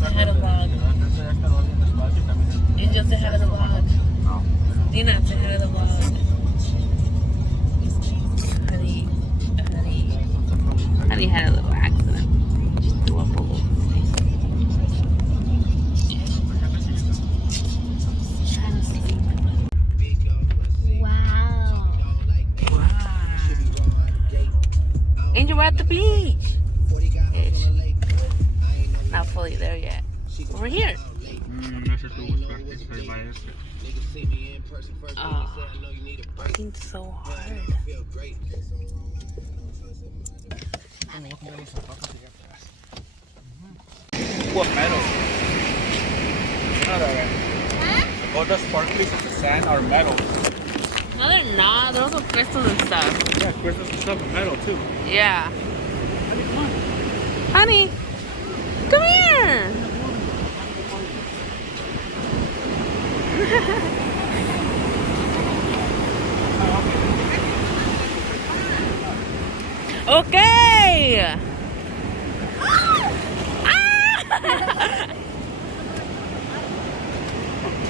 Had a vlog. Angel, say hi to the vlog. Dina, say hi to the vlog. Honey had a little accident. She threw up all over his face. Trying to sleep. Wow. Angel, we're at the beach. Ish. Not fully there yet. We're here. Oh, working so hard. What metal? All the sparklings in the sand are metal. No, they're not. They're also crystals and stuff. Yeah, crystals and stuff are metal too. Yeah. Honey, come here. Okay.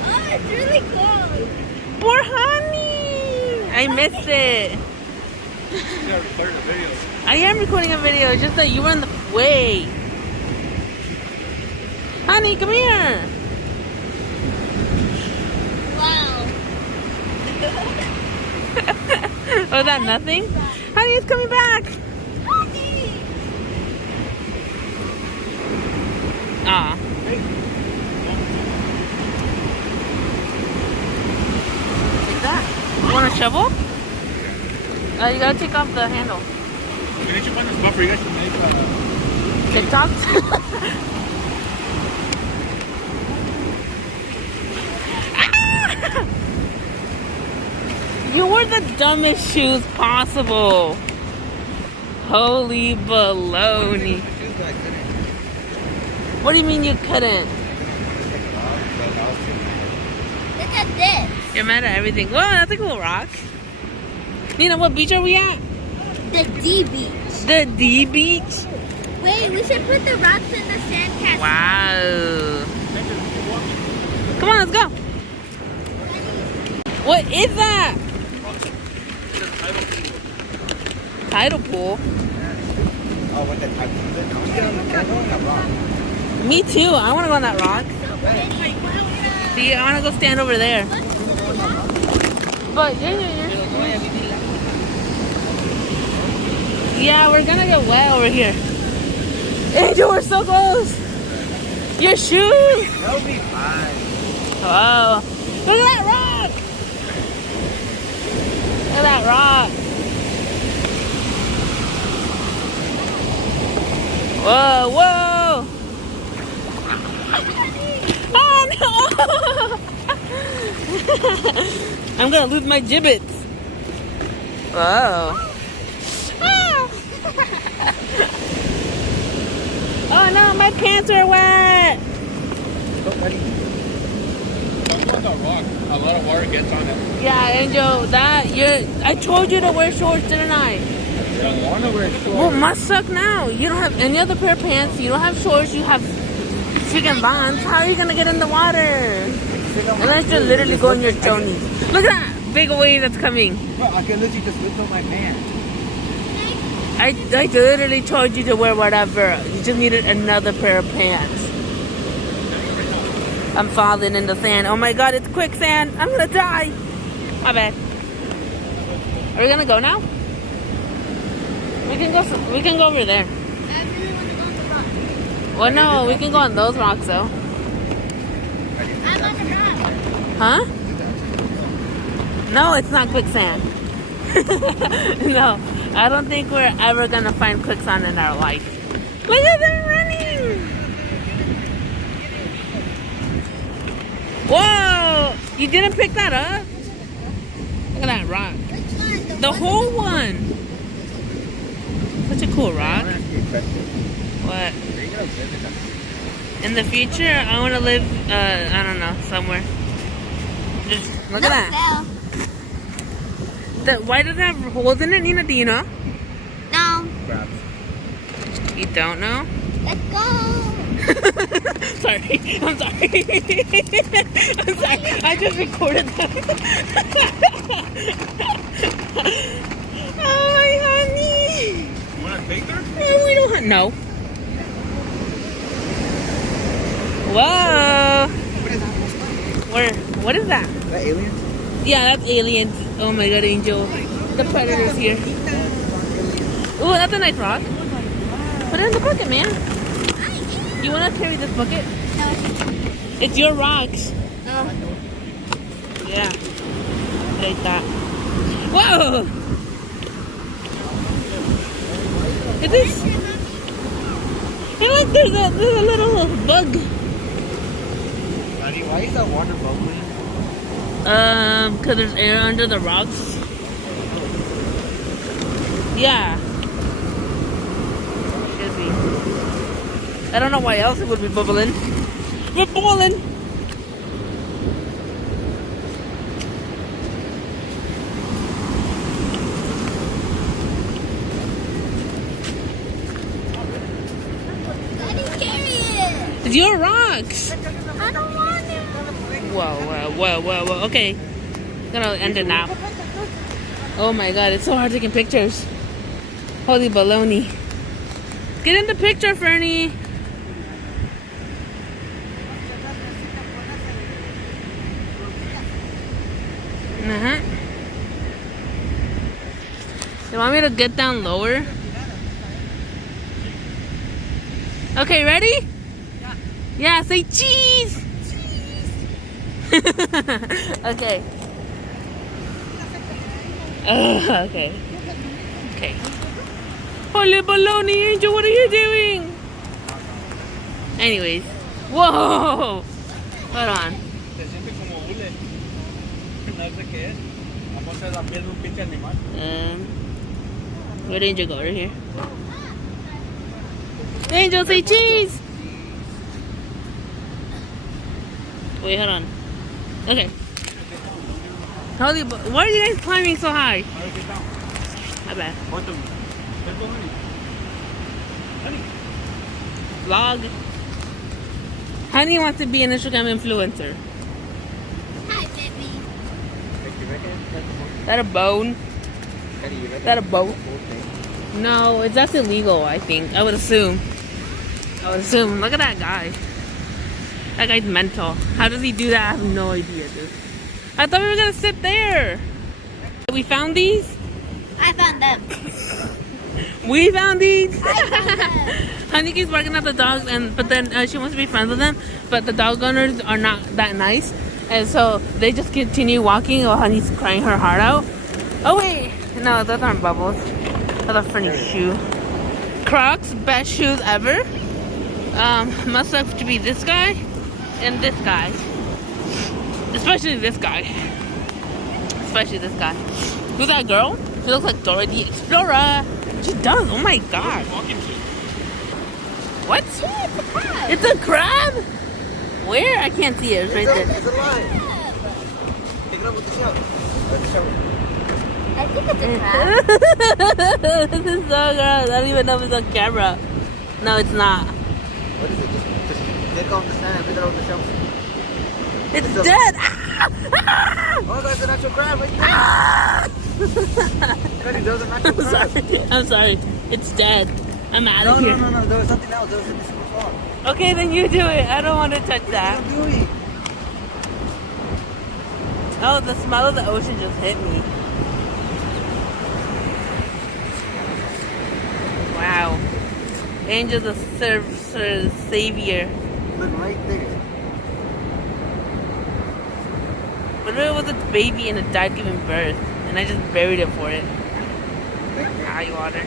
Oh, it's really cool. Poor honey. I missed it. You gotta record the video. I am recording a video, just that you were in the way. Honey, come here. Wow. Was that nothing? Honey, it's coming back. Ah. Take that. You want a shovel? You gotta take off the handle. Didn't you find this buffer? You guys should make TikToks? You wore the dumbest shoes possible. Holy baloney. What do you mean you couldn't? Look at this. You're mad at everything. Whoa, that's a cool rock. Nina, what beach are we at? The D beach. The D beach? Wait, we should put the rocks in the sandcastle. Wow. Come on, let's go. What is that? Tidal pool? Oh, what the type of it? Me too. I want to go on that rock. See, I want to go stand over there. But yeah, we're gonna get wet over here. Angel, we're so close. Your shoes. That'll be fine. Oh, look at that rock. Look at that rock. Whoa, whoa. Oh no. I'm gonna lose my gibbets. Whoa. Oh no, my pants are wet. Don't go on that rock. A lot of water gets on it. Yeah, Angel, I told you to wear shorts, didn't I? I don't want to wear shorts. Well, must suck now. You don't have any other pair of pants. You don't have shorts. You have freaking bonds. How are you gonna get in the water? Unless you're literally going your chonies. Look at that big wave that's coming. Well, I can literally just lift up my pants. I literally told you to wear whatever. You just needed another pair of pants. I'm falling in the sand. Oh my god, it's quicksand. I'm gonna die. My bad. Are we gonna go now? We can go over there. I really want to go on the rock. Well, no, we can go on those rocks though. I'm on the rock. Huh? No, it's not quicksand. No, I don't think we're ever gonna find quicksand in our life. Look at them running! Whoa! You didn't pick that up? Look at that rock. Which one? The whole one. Such a cool rock. What? In the future, I want to live, I don't know, somewhere. Just look at that. Why does it have holes in it, Nina? Do you know? No. Crabs. You don't know? Let's go. So sorry. I'm sorry. I'm sorry. I just recorded that. Oh, my honey. You want to take her? Oh, we don't. No. Whoa. Where? What is that? Is that aliens? Yeah, that's aliens. Oh my god, Angel. The predator's here. Ooh, that's a nice rock. Put it in the bucket, man. You want to carry this bucket? It's your rocks. Yeah. Like that. Whoa! Is this? Hey, look, there's a little bug. Honey, why is that water bubbling? Because there's air under the rocks. Yeah. Should be. I don't know why else it would be bubbling. We're boiling. Daddy, carry it. It's your rocks. I don't want it. Whoa. Okay. Gonna end it now. Oh my god, it's so hard taking pictures. Holy baloney. Get in the picture, Fernie. Uh-huh. You want me to get down lower? Okay, ready? Yeah, say cheese. Okay. Okay. Okay. Holy baloney, Angel, what are you doing? Anyways. Whoa! Hold on. Se siente como hule. No sé qué es. Vamos a la piel de un pinche animal. Where'd Angel go? Right here. Angel, say cheese! Wait, hold on. Okay. Holy, why are you guys climbing so high? A ver qué está. My bad. Bottom. Esto, honey. Vlog. Honey wants to be an Instagram influencer. Hi, baby. Is that a bone? Is that a boat? No, that's illegal, I think. I would assume. Look at that guy. That guy's mental. How does he do that? I have no idea, dude. I thought we were gonna sit there. We found these? I found them. We found these? I found them. Honey keeps barking at the dogs, but then she wants to be friends with them, but the dog owners are not that nice. And so they just continue walking while Honey's crying her heart out. Oh wait, no, those aren't bubbles. That's a funny shoe. Crocs, best shoes ever. Must have to be this guy and this guy. Especially this guy. Who's that girl? She looks like Dora the Explorer. She does. Oh my god. What? Yeah, it's a crab. It's a crab? Where? I can't see it. It's right there. It's alive. Pick it up with the shovel. I think it's a crab. This is so gross. I don't even know if it's on camera. No, it's not. What is it? Just pick off the sand and pick it up with the shovel. It's dead. Oh, that's an actual crab right there. Cuddy, there's an actual crab. I'm sorry. It's dead. I'm out of here. No. There was something else. There was a super frog. Okay, then you do it. I don't want to touch that. What are you doing? Oh, the smell of the ocean just hit me. Wow. Angel's a savior. Look right there. What if it was a baby and it died giving birth, and I just buried it for it? Eye water.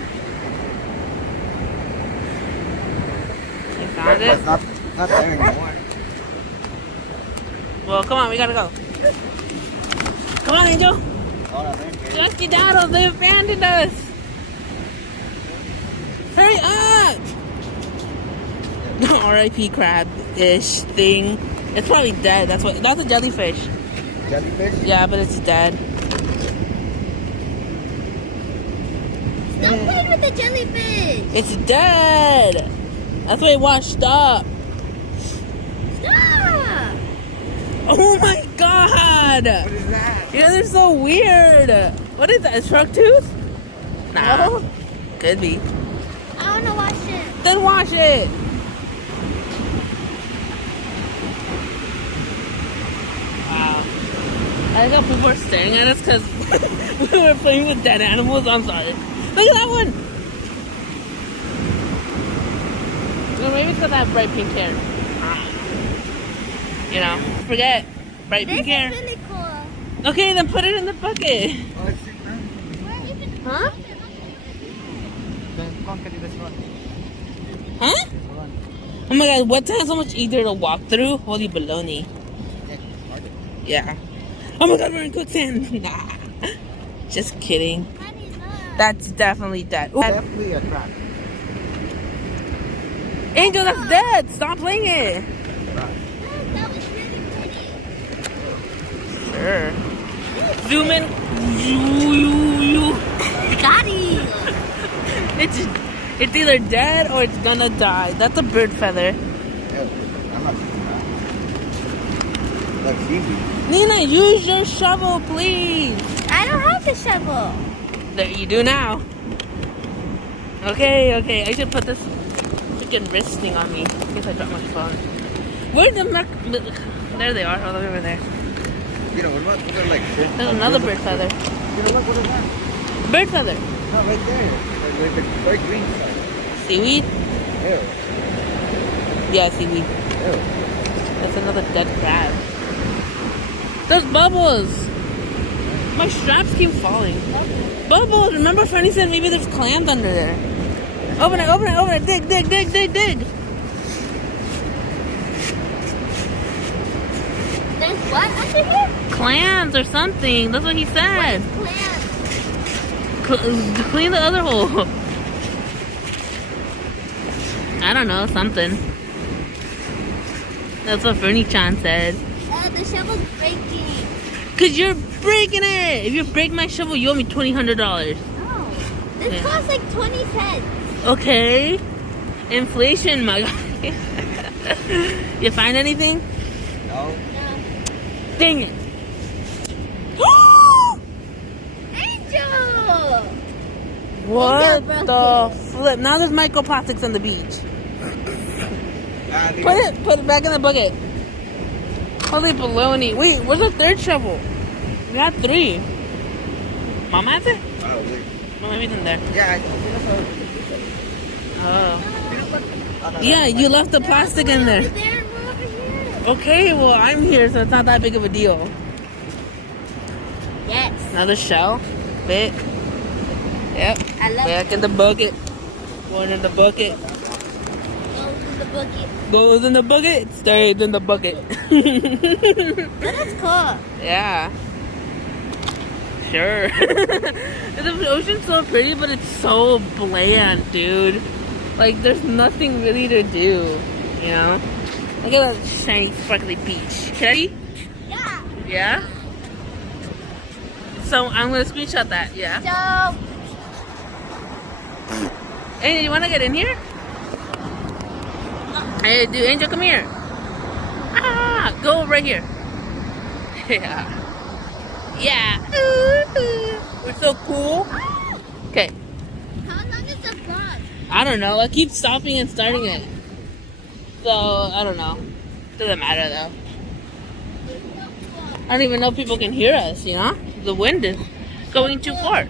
You found it? It's not there anymore. Well, come on, we gotta go. Come on, Angel. Oh, no, there. Let's get down. They abandoned us. Hurry up! R.I.P. crab-ish thing. It's probably dead. That's a jellyfish. Jellyfish? Yeah, but it's dead. Stop playing with the jellyfish. It's dead. That's why it washed up. Oh my god! What is that? You guys are so weird. What is that? A shark tooth? Nah. No. Could be. I want to wash it. Then wash it. Wow. I think people are staring at us because we were playing with dead animals. I'm sorry. Look at that one. Or maybe it's because I have bright pink hair. You know, forget bright This pink is hair. really cool. Okay, then put it in the bucket. Oh, it's sick, man. Where even? Huh? Then come get this one. Huh? Hold on. Oh my god, what's that so much easier to walk through? Holy baloney. Yeah, it's harder. Yeah. Oh my god, we're in quicksand. Nah. Just kidding. Honey, look. That's definitely dead. Ooh. Definitely a trap. Angel, that's dead. Stop playing it. Look, that was really pretty. Sure. Zoom in. You. Got it. It's either dead or it's gonna die. That's a bird feather. Yeah, I'm not seeing that. That's easy. Nina, use your shovel, please. I don't have the shovel. There, you do now. Okay. I should put this freaking wrist thing on me in case I drop my phone. Where's the mark? There they are. All over there. You know, what about like shit? There's another bird feather. You know, look, what is that? Bird feather. No, right there. Like the bright green side. Seaweed? Ew. Yeah, seaweed. Ew. That's another dead crab. There's bubbles. My straps keep falling. Bubbles. Remember Fanny said maybe there's clams under there. Open it. Dig. There's what under here? Clams or something. That's what he said. Plants. Clean the other hole. I don't know, something. That's what Fernie Chan said. The shovel's breaking. Cause you're breaking it. If you break my shovel, you owe me $200. No. This Yeah. costs like 20 cents. Okay. Inflation, my guy. You find anything? No. No. Dang it. Angel! What broke the it. flip? Now there's microplastics on the beach. Ah, Put it back in the bucket. Holy baloney. Wait, where's the third shovel? We got 3. Mom has it? Oh, wait. No, maybe it's in there. Yeah, Oh. Yeah, you left the plastic in there. Over there, we're over here. Okay, well, I'm here, so it's not that big of a deal. Yes. Another shell. Bit. Yep. I love Back in the bucket. One in the bucket. those in the bucket. Goes in the bucket. Stays in the bucket. That's cool. Yeah. Sure. The ocean's so pretty, but it's so bland, dude. Like, there's nothing really to do, you know? Look at that shiny, sparkly beach. Can I? Yeah. Yeah? So, I'm gonna screenshot that, yeah? So, Hey, you wanna get in here? Hey, dude, Angel, come here. Ah, go right here. Yeah. Yeah. We're so cool. Okay. how long is the vlog? I don't know. I keep stopping and starting it. So, I don't know. Doesn't matter though. I don't even know if people can hear us, you know? The wind is going too far.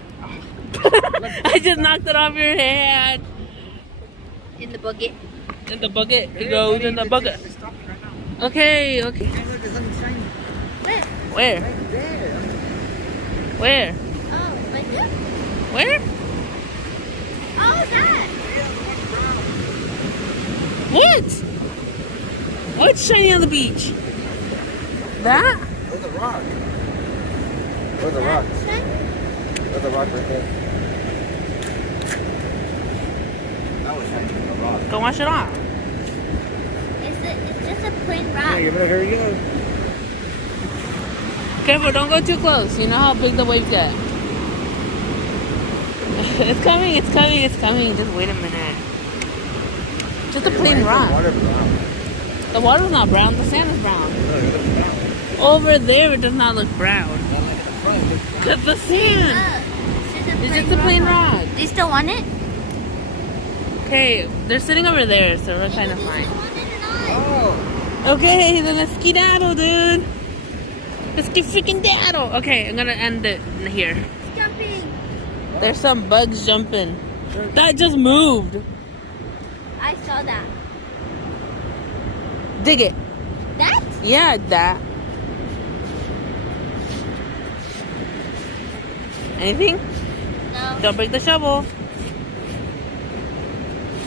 I just knocked it off your hand. In the bucket. In the bucket. It goes in the bucket. Okay. Hey, look, there's something shiny. Where? Where? Right there. Where? Oh, like this? Where? Oh, that. What? What's shiny on the beach? That? There's a rock. There's a rock. There's a rock right there. That was shiny. A rock. Go wash it off. It's just a plain Yeah, rock. you better hurry up. Careful, don't go too close. You know how big the waves get. It's coming. Just wait a minute. Just a plain rock. Water brown. The water's not brown, the sand is brown. Look, it's brown. Over there, it does not look brown. And look at the front. It looks brown. Cause the sand. It's just a plain rock. Do you still want it? Okay, they're sitting over there, so we're kind of fine. Oh. Okay, then let's skedaddle, dude. Let's get freaking daddle. Okay, I'm gonna end it here. Jumping. There's some bugs jumping. That just moved. I saw that. Dig it. That? Yeah, that. Anything? No. Don't break the shovel.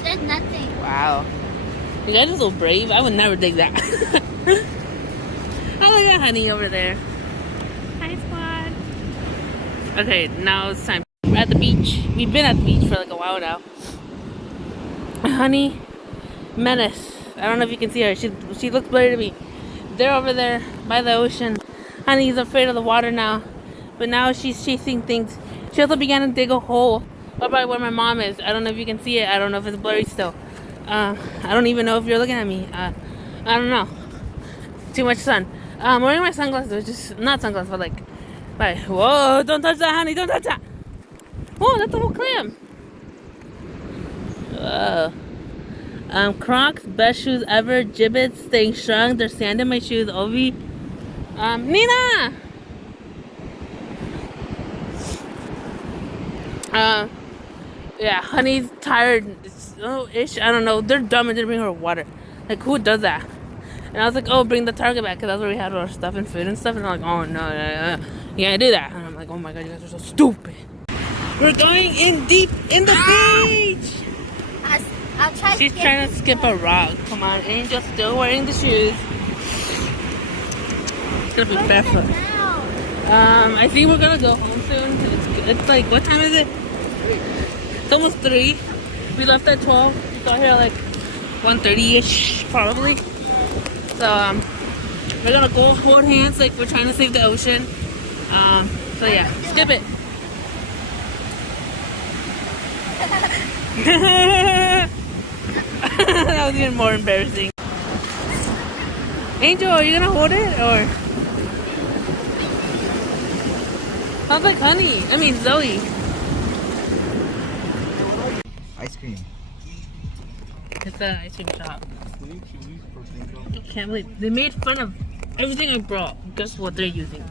There's nothing. Wow. You guys are so brave. I would never dig that. Oh, look at Honey over there. Hi, squad. Okay, now it's time. We're at the beach. We've been at the beach for like a while now. Honey, Menace. I don't know if you can see her. She looks blurry to me. They're over there by the ocean. Honey's afraid of the water now. But now she's chasing things. She also began to dig a hole up by where my mom is. I don't know if you can see it. I don't know if it's blurry still. I don't even know if you're looking at me. I don't know. Too much sun. I'm wearing my sunglasses. Just not sunglasses, but like, whoa! Don't touch that, Honey! Don't touch that! Whoa, that's a whole clam. Crocs, best shoes ever. Gibbets, staying strong. There's sand in my shoes. Ovi. Nina. Yeah, Honey's tired. Ish. I don't know. They're dumb and didn't bring her water. Like, who does that? And I was like, oh, bring the Target back, because that's where we had our stuff and food and stuff. And I'm like, oh, no. You can't do that. And I'm like, oh my god, you guys are so stupid. We're going in deep in the beach. I'll try. She's trying to skip a rock. Come on, Angel's still wearing the shoes. It's gonna be barefoot. I think we're gonna go home soon. It's like, what time is it? It's almost 3. We left at 12. We got here like 1:30ish, probably. So we're gonna go hold hands like we're trying to save the ocean. So yeah, skip it. That was even more embarrassing. Angel, are you gonna hold it or? Sounds like Honey. I mean Zoe. Ice cream. It's an ice cream shop. I can't believe they made fun of everything I brought. Guess what they're using?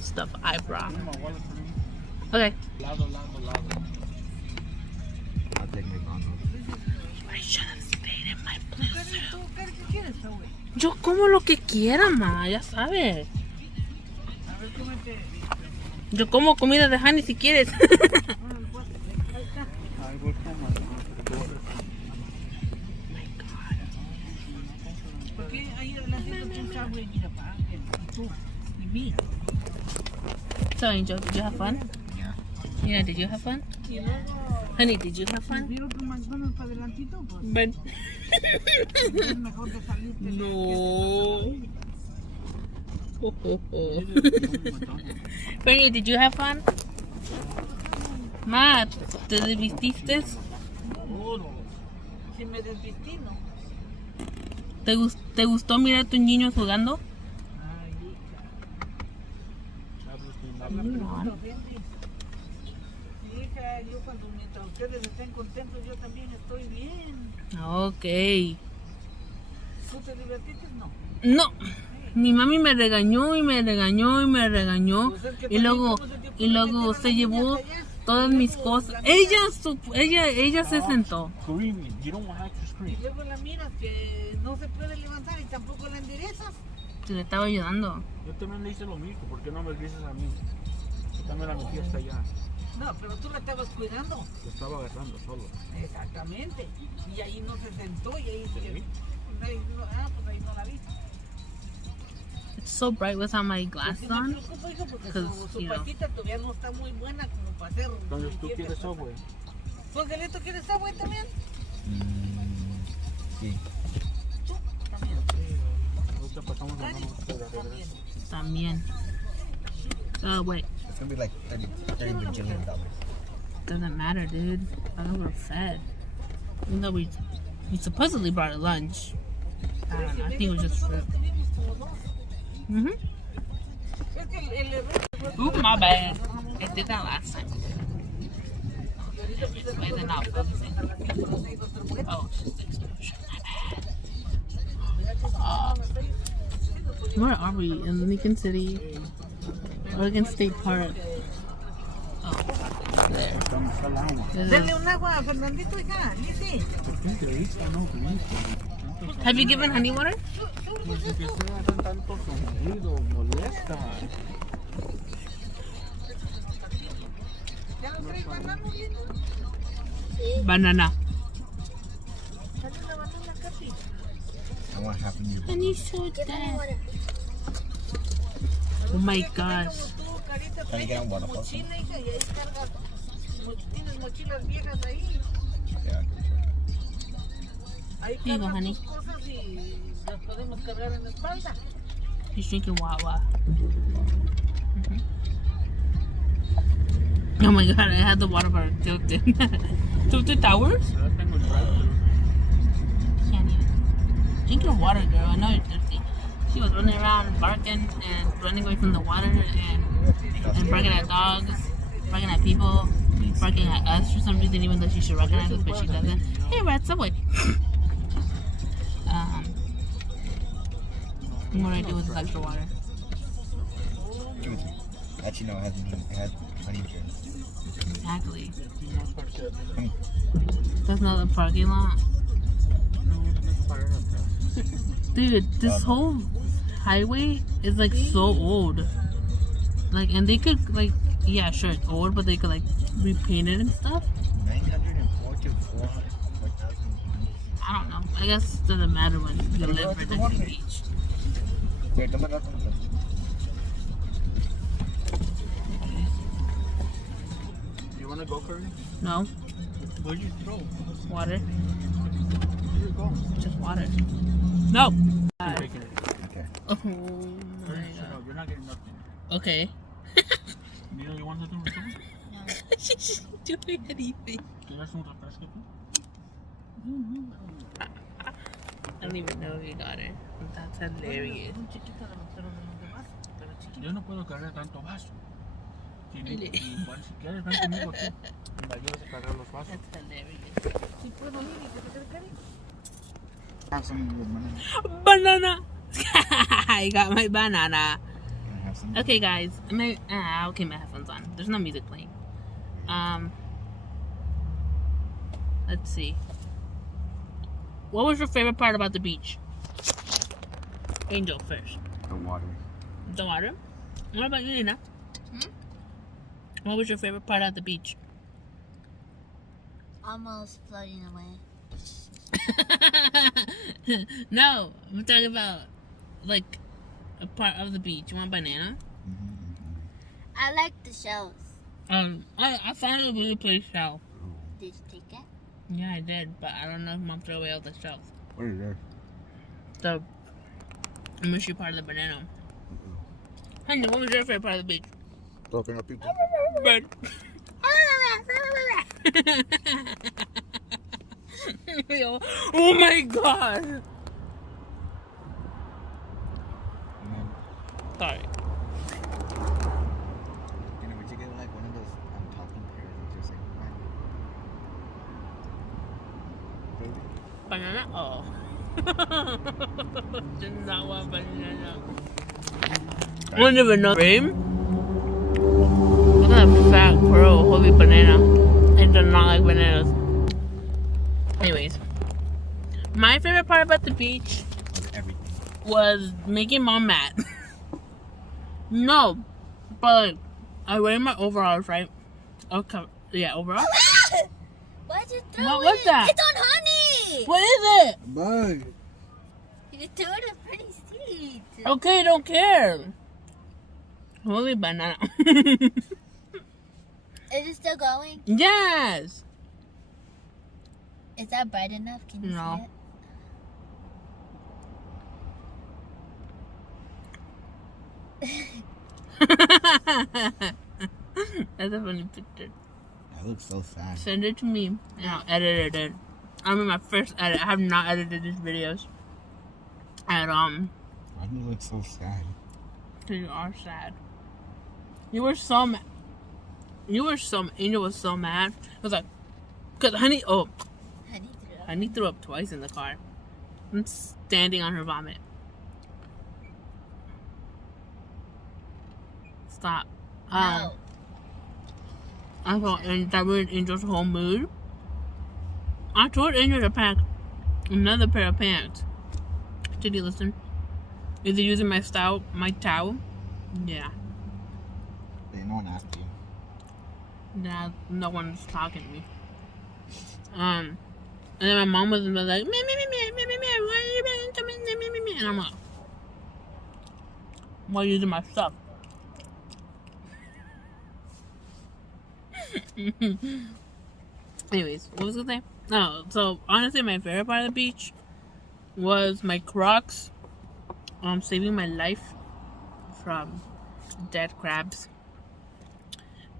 Stuff I brought. Okay. I'll take McDonald's. I should have stayed in my place. Yo como lo que quiera, ma, ya sabes. Yo como comida de Honey si quieres. So, Angel, did you have fun? Yeah. Yeah, did you have fun? Honey, did you have fun? Ven. No. Bernie, did you have fun? Ma, ¿te desvististe? Si me desvistí, no. ¿Te gustó mirar a tus niños jugando? Hija, yo cuando mientras ustedes estén contentos, yo también estoy bien. Ok. ¿Tú te divertiste? No. No. Mi mami me regañó y me regañó y me regañó. Y luego se llevó todas mis cosas. Ella se sentó. Y luego la miras que no se puede levantar y tampoco la enderezas. Se le estaba ayudando. Yo también le hice lo mismo, ¿por qué no me dices a mí? Yo también la metí hasta allá. No, pero tú la estabas cuidando. Lo estaba agarrando solo. Exactamente. Y ahí no se sentó y ahí se... Pues ahí no la vi. It's so bright without my glasses on. No me preocupo, hijo, porque su patita todavía no está muy buena como para hacer... Entonces tú quieres Subway. ¿Tú, Angelito, quieres Subway también? Sí. ¿Tú? También. Ahorita pasamos a También. Oh, wait. It's gonna be like $30 bajillion. Doesn't matter, dude. I know we're fed. Even though we supposedly brought a lunch. I don't know. I think it was just fruit. Mm-hmm. Es que el evento... Ooh, my bad. I did that last time. Why is it not focusing? Oh, it's just the explosion. My bad. Where are we? In Lincoln City? Oregon State Park. Oh, there. This Denle is- un agua a Fernandito, hija. Dice. Have you given honey water? ¿Ya no traes banano? Banana. Dale una banana, Katy. I want half a new. Honey soda. Oh my gosh. Tú, Carita, Can you get on water? mochila, hija, y ahí cargas. Tienes mochilas viejas ahí. Yeah. Ahí Here you go, cargas honey. tus cosas y las podemos cargar en la espalda. He's drinking Wawa. Oh my god, I had the water bottle tilted. Tilted towers? Can't even. Drink your water, girl. I know you're thirsty. She was running around barking and running away from the water and barking at dogs, barking at people, barking at us for some reason, even though she should recognize us, but she doesn't. Hey, we're at Subway. What do I do with this extra water? Give it to me. Actually, no, it has honey drink. Exactly. That's not the parking lot. Dude, this whole highway is like so old. Like, and they could like, yeah, sure, it's old, but they could like repaint it and stuff. 904 to 4,000. I don't know. I guess it doesn't matter when you live right next to the beach. Wait, toma la foto. You want to go, Curry? No, Where'd you throw? water. Here you go. Just water. No. You're taking it. Okay. Oh Curry, my shut god. up. You're not getting nothing. Okay. Neither you want something with something? She's doing anything. ¿Quieres un refresco? I don't even know if you got it. That's hilarious. Un chiquito de pero de los demás. Pero chiquito. Yo no puedo cargar tanto vaso. Si quieres, ven conmigo tú. Me ayudas a cargar los vasos. That's hilarious. Si puedo ir y que te quede cari. Have some of your money. Banana. I got my banana. Can I have some? Okay, guys. I'll keep my headphones on. There's no music playing. Let's see. What was your favorite part about the beach? Angel first. The water. The water. What about you, Nina? What was your favorite part of the beach? Almost floating away. No, I'm talking about like a part of the beach. You want banana? I like the shells. I found a really place shell. Did you take it? Yeah, I did, but I don't know if Mom threw away all the shells. What is there? The mushy part of the banana. Honey, what was your favorite part of the beach? Talking to people. Bird. Oh my god! Sorry. You know, would you get like one of those talking parrots that just like, Banana? Oh. Did not want banana. I don't even know. Cream? Look at that fat girl holding banana. I do not like bananas. Anyways. My favorite part about the beach everything. was making Mom mad. No. But like, I wear my overalls, right? Okay. Yeah, overalls? Why'd you throw What it? was that? It's on honey! What is it? Bye. You threw it a pretty seed. Okay, don't care. Holy banana. Is it still going? Yes. Is that bright enough? Can you No. see it? That's a funny picture. That looks so sad. Send it to me and I'll edit it in. I'm in my first edit. I have not edited these videos at Why do you look so sad? 'Cause you are sad. You were so mad. Angel was so mad. I was like, because Honey threw up twice in the car. I'm standing on her vomit. Stop. No. I thought that ruined Angel's whole mood. I told Angel to pack another pair of pants. Did you listen? Is he using my towel? Yeah. No one asked you. Nah, no one's talking to me. And then my mom was like, why are you being to me? And I'm like, why are you using my stuff? Anyways, what was I gonna say? Oh, so honestly, my favorite part of the beach was my Crocs saving my life from dead crabs.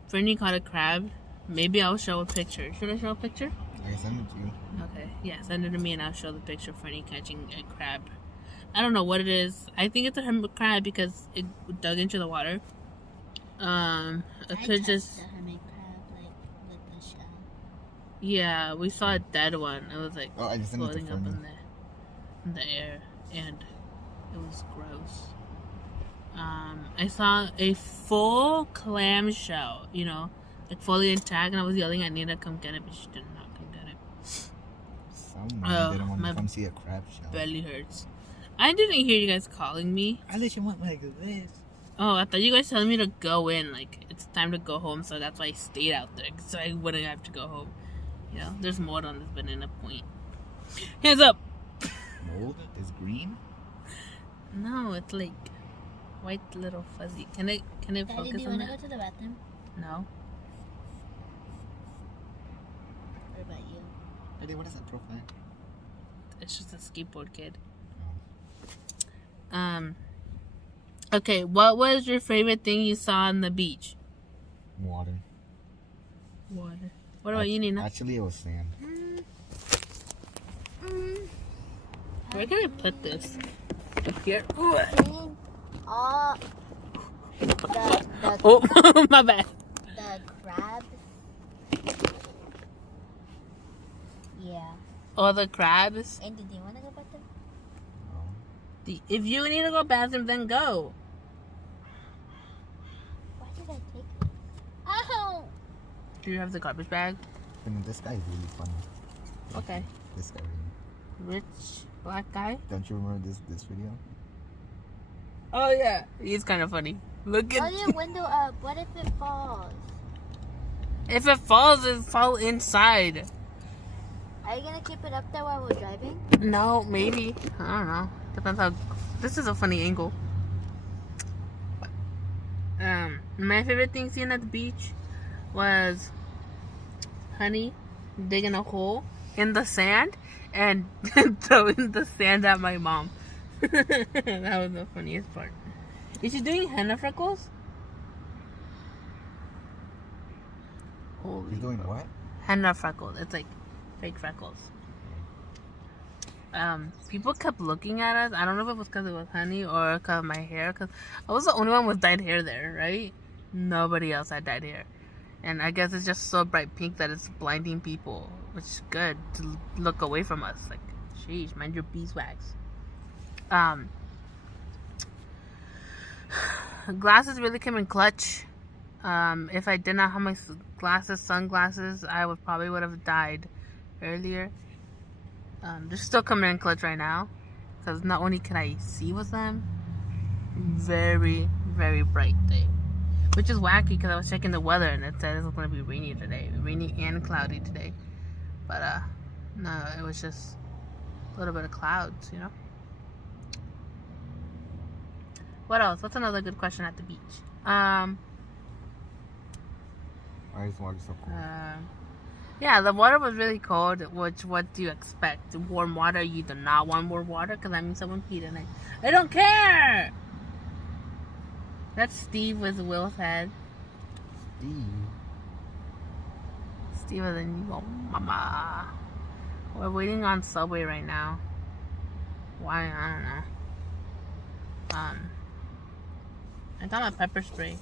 Fernie caught a crab. Maybe I'll show a picture. Should I show a picture? I send it to you. Okay, yeah, send it to me and I'll show the picture of Fernie catching a crab. I don't know what it is. I think it's a hermit crab because it dug into the water. I could touched just... the hermit crab, like, with the shell. Yeah, we saw a dead one. It was like I just sent it to floating up Fernie. in the air, and it was gross. I saw a full clam shell, like fully intact, and I was yelling at Nina, "Come get it!" But she did not come get it. Someone didn't want to come see a crab shell. Belly hurts. I didn't hear you guys calling me. I let you went like this. Oh, I thought you guys telling me to go in, like it's time to go home, so that's why I stayed out there, so I wouldn't have to go home. There's more on this banana point. Hands up! Mold is green? No, it's like white little fuzzy. Can I Daddy, focus do you on want to that? go to the bathroom? No. What about you? Daddy, what is that profile? It's just a skateboard kid. Okay, what was your favorite thing you saw on the beach? Water. Water. What about you, Nina? Actually, it was sand. Where can I put this? Up here? Ooh. Oh, the Oh, my bad. the crabs. Yeah. Oh, the crabs? Andy, do you want to go bathroom? If you need to go bathroom, then go. Why did I take it? Ow! Do you have the garbage bag? I mean, this guy is really funny. Okay. This guy really. Rich black guy? Don't you remember this video? Oh, yeah. He's kind of funny. Look at Hold your window up. What if it falls? If it falls, it'll fall inside. Are you going to keep it up there while we're driving? No, maybe. I don't know. Depends how... This is a funny angle. My favorite thing seen at the beach was Honey digging a hole in the sand and throwing the sand at my mom. That was the funniest part. Is she doing henna freckles? Holy He's doing what? henna freckles. It's like fake freckles. People kept looking at us. I don't know if it was because it was Honey or because of my hair. Because I was the only one with dyed hair there, right? Nobody else had dyed hair. And I guess it's just so bright pink that it's blinding people. Which is good to look away from us. Like, sheesh, mind your beeswax. Glasses really came in clutch. If I did not have my sunglasses, I would have died earlier. They're still coming in clutch right now, because not only can I see with them, very, very bright day, which is wacky because I was checking the weather and it said it's going to be rainy today, rainy and cloudy today, but no, it was just a little bit of clouds, What else? What's another good question at the beach? Why is water so cold? Yeah, the water was really cold. Which, what do you expect? Warm water? You do not want warm water? Because I mean, someone peed in it. I don't care! That's Steve with Will's head. Steve is a new mama. We're waiting on Subway right now. Why? I don't know. I got my pepper spray.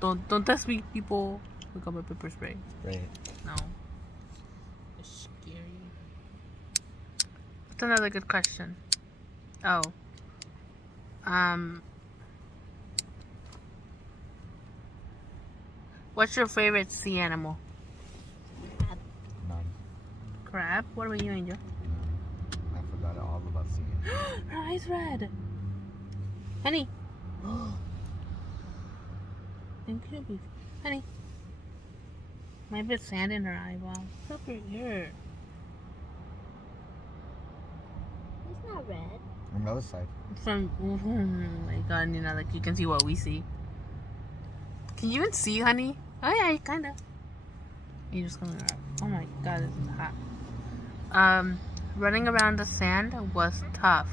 Don't test me, people. I got my pepper spray. Right. No. It's scary. What's another good question? Oh. What's your favorite sea animal? None. Crab? What about you, Angel? I forgot all about seeing. Her eyes red. Honey. It could be. Honey. Might be sand in her eyeball. Look at here. It's not red. On the other side. From oh my god, you know, like you can see what we see. Can you even see, honey? Oh yeah, kinda. You just coming up. Oh my god, this is hot. Running around the sand was tough.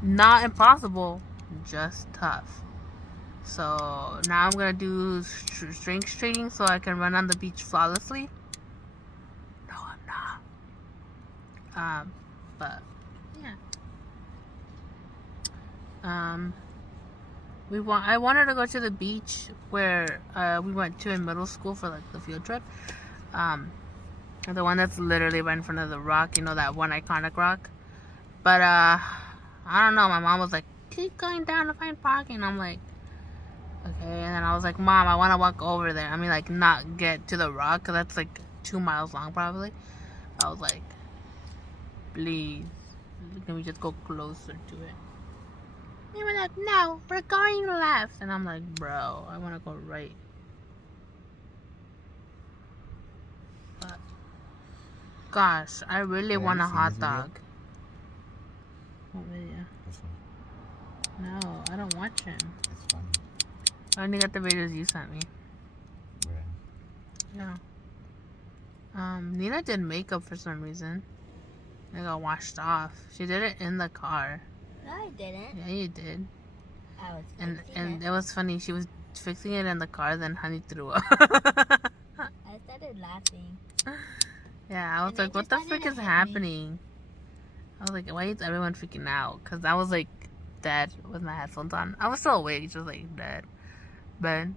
Not impossible, just tough. So now I'm gonna do strength training so I can run on the beach flawlessly. No, I'm not. But yeah. I wanted to go to the beach where we went to in middle school for like the field trip. The one that's literally right in front of the rock, you know, that one iconic rock. But I don't know, my mom was like, keep going down to find parking. I'm like, okay. And then I was like, Mom, I want to walk over there. I mean, like, not get to the rock, because that's like 2 miles long probably. I was like, please, can we just go closer to it? They were like, no, we're going left. And I'm like, bro, I want to go right. But, gosh, I really want a hot dog. What video? This one. No, I don't watch him. It's funny. I only got the videos you sent me. Where? Yeah. Nina did makeup for some reason. It got washed off. She did it in the car. No, I didn't. Yeah, you did. I was And fixing it was funny. She was fixing it in the car, then Honey threw up. I started laughing. Yeah, I was And like, they what the just frick wanted is to hit me. happening? I was like, why is everyone freaking out? Because I was like dead with my headphones on. I was still awake, just like dead. But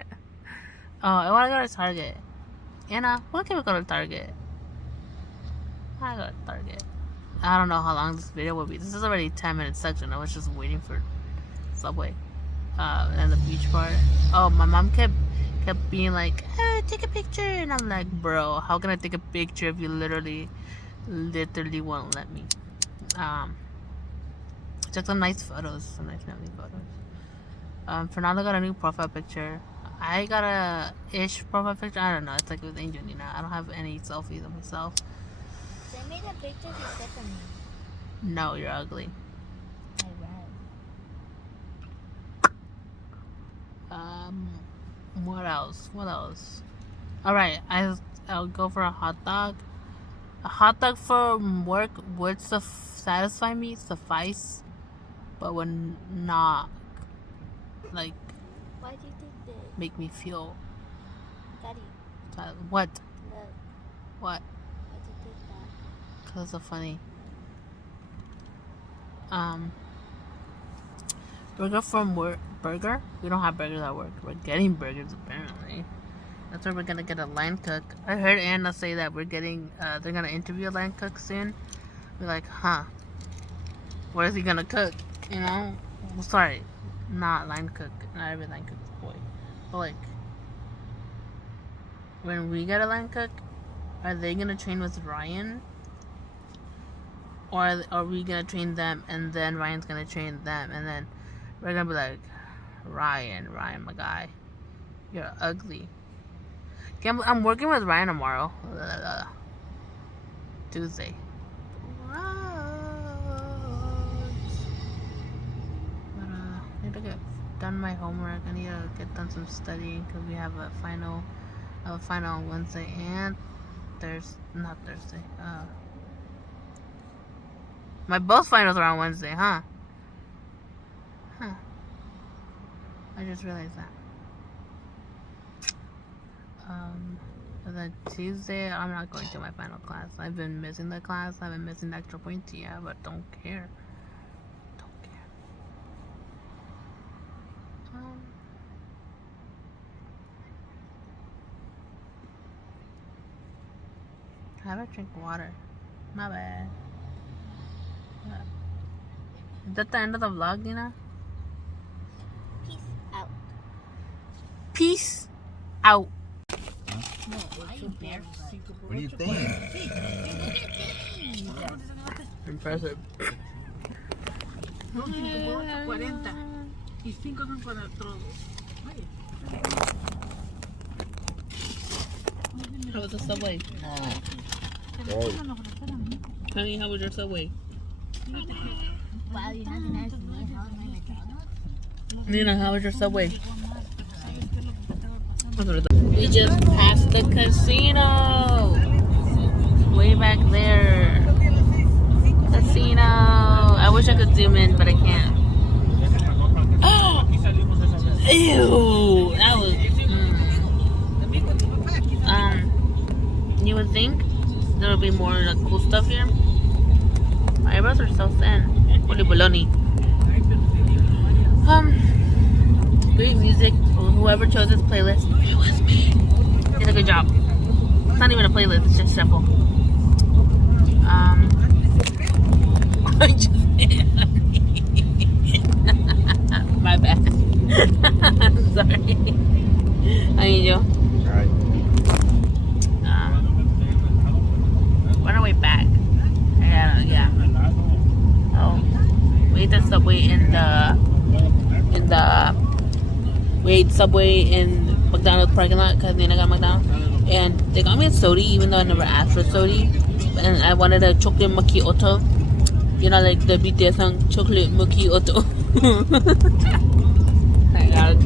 oh, I want to go to Target. Anna, when can we go to Target? I go to Target. I don't know how long this video will be. This is already 10 minutes section. I was just waiting for Subway. And the beach part. Oh, my mom kept being like, hey, take a picture. And I'm like, bro, how can I take a picture if you literally won't let me? Took some nice photos, some nice family photos. Fernando got a new profile picture. I got a ish profile picture. I don't know. It's like with Angel Nina. I don't have any selfies of myself. Send me the pictures you sent to me. No, you're ugly. I read. What else? What else? All right, I'll go for a hot dog. A hot dog for work would satisfy me, suffice, but would not like Why do you think that? make me feel Daddy, what? look. What? Why do you think that? Cause it's so funny. Burger from work. Burger? We don't have burgers at work. We're getting burgers apparently. That's where we're gonna get a line cook. I heard Anna say that we're getting. They're gonna interview a line cook soon. We're like, huh? What is he gonna cook? You know? Well, sorry, not line cook. Not every line cook is a boy. But like, when we get a line cook, are they gonna train with Ryan? Or are we gonna train them and then Ryan's gonna train them and then we're gonna be like, Ryan, my guy, you're ugly. I'm working with Ryan tomorrow. Tuesday. But I need to get done my homework. I need to get done some studying because we have a final on Wednesday and not Thursday. My both finals are on Wednesday, huh? I just realized that. And then Tuesday, I'm not going to my final class. I've been missing the class. I've been missing the extra points, yeah, but don't care. Don't care. haven't drink water. My bad. Is that the end of the vlog, Dina? Peace out. Peace out. Why you barefoot? What do you think? Impressive. 2, 5 por 8, 40. Y 5 son para otros. How was the subway? Oh. Honey, how was your subway? Wow, you're not gonna ask me how am I McDonald's? Nina, how was your subway? We just passed the casino. Way back there. Casino. I wish I could zoom in, but I can't. Ew, that was. You would think there would be more like, cool stuff here. My eyebrows are so thin. Holy bologna. Great music. Whoever chose this playlist, it was me. Did a good job. It's not even a playlist. It's just shuffle. I just my bad. I'm sorry. I need you. Alright. On our way back. Yeah. Oh, we ate the subway we ate Subway in McDonald's parking lot because Nina got McDonald's, and they got me a soda even though I never asked for soda, and I wanted a chocolate macchiato. You know, like the BTS song, chocolate macchiato. I got it.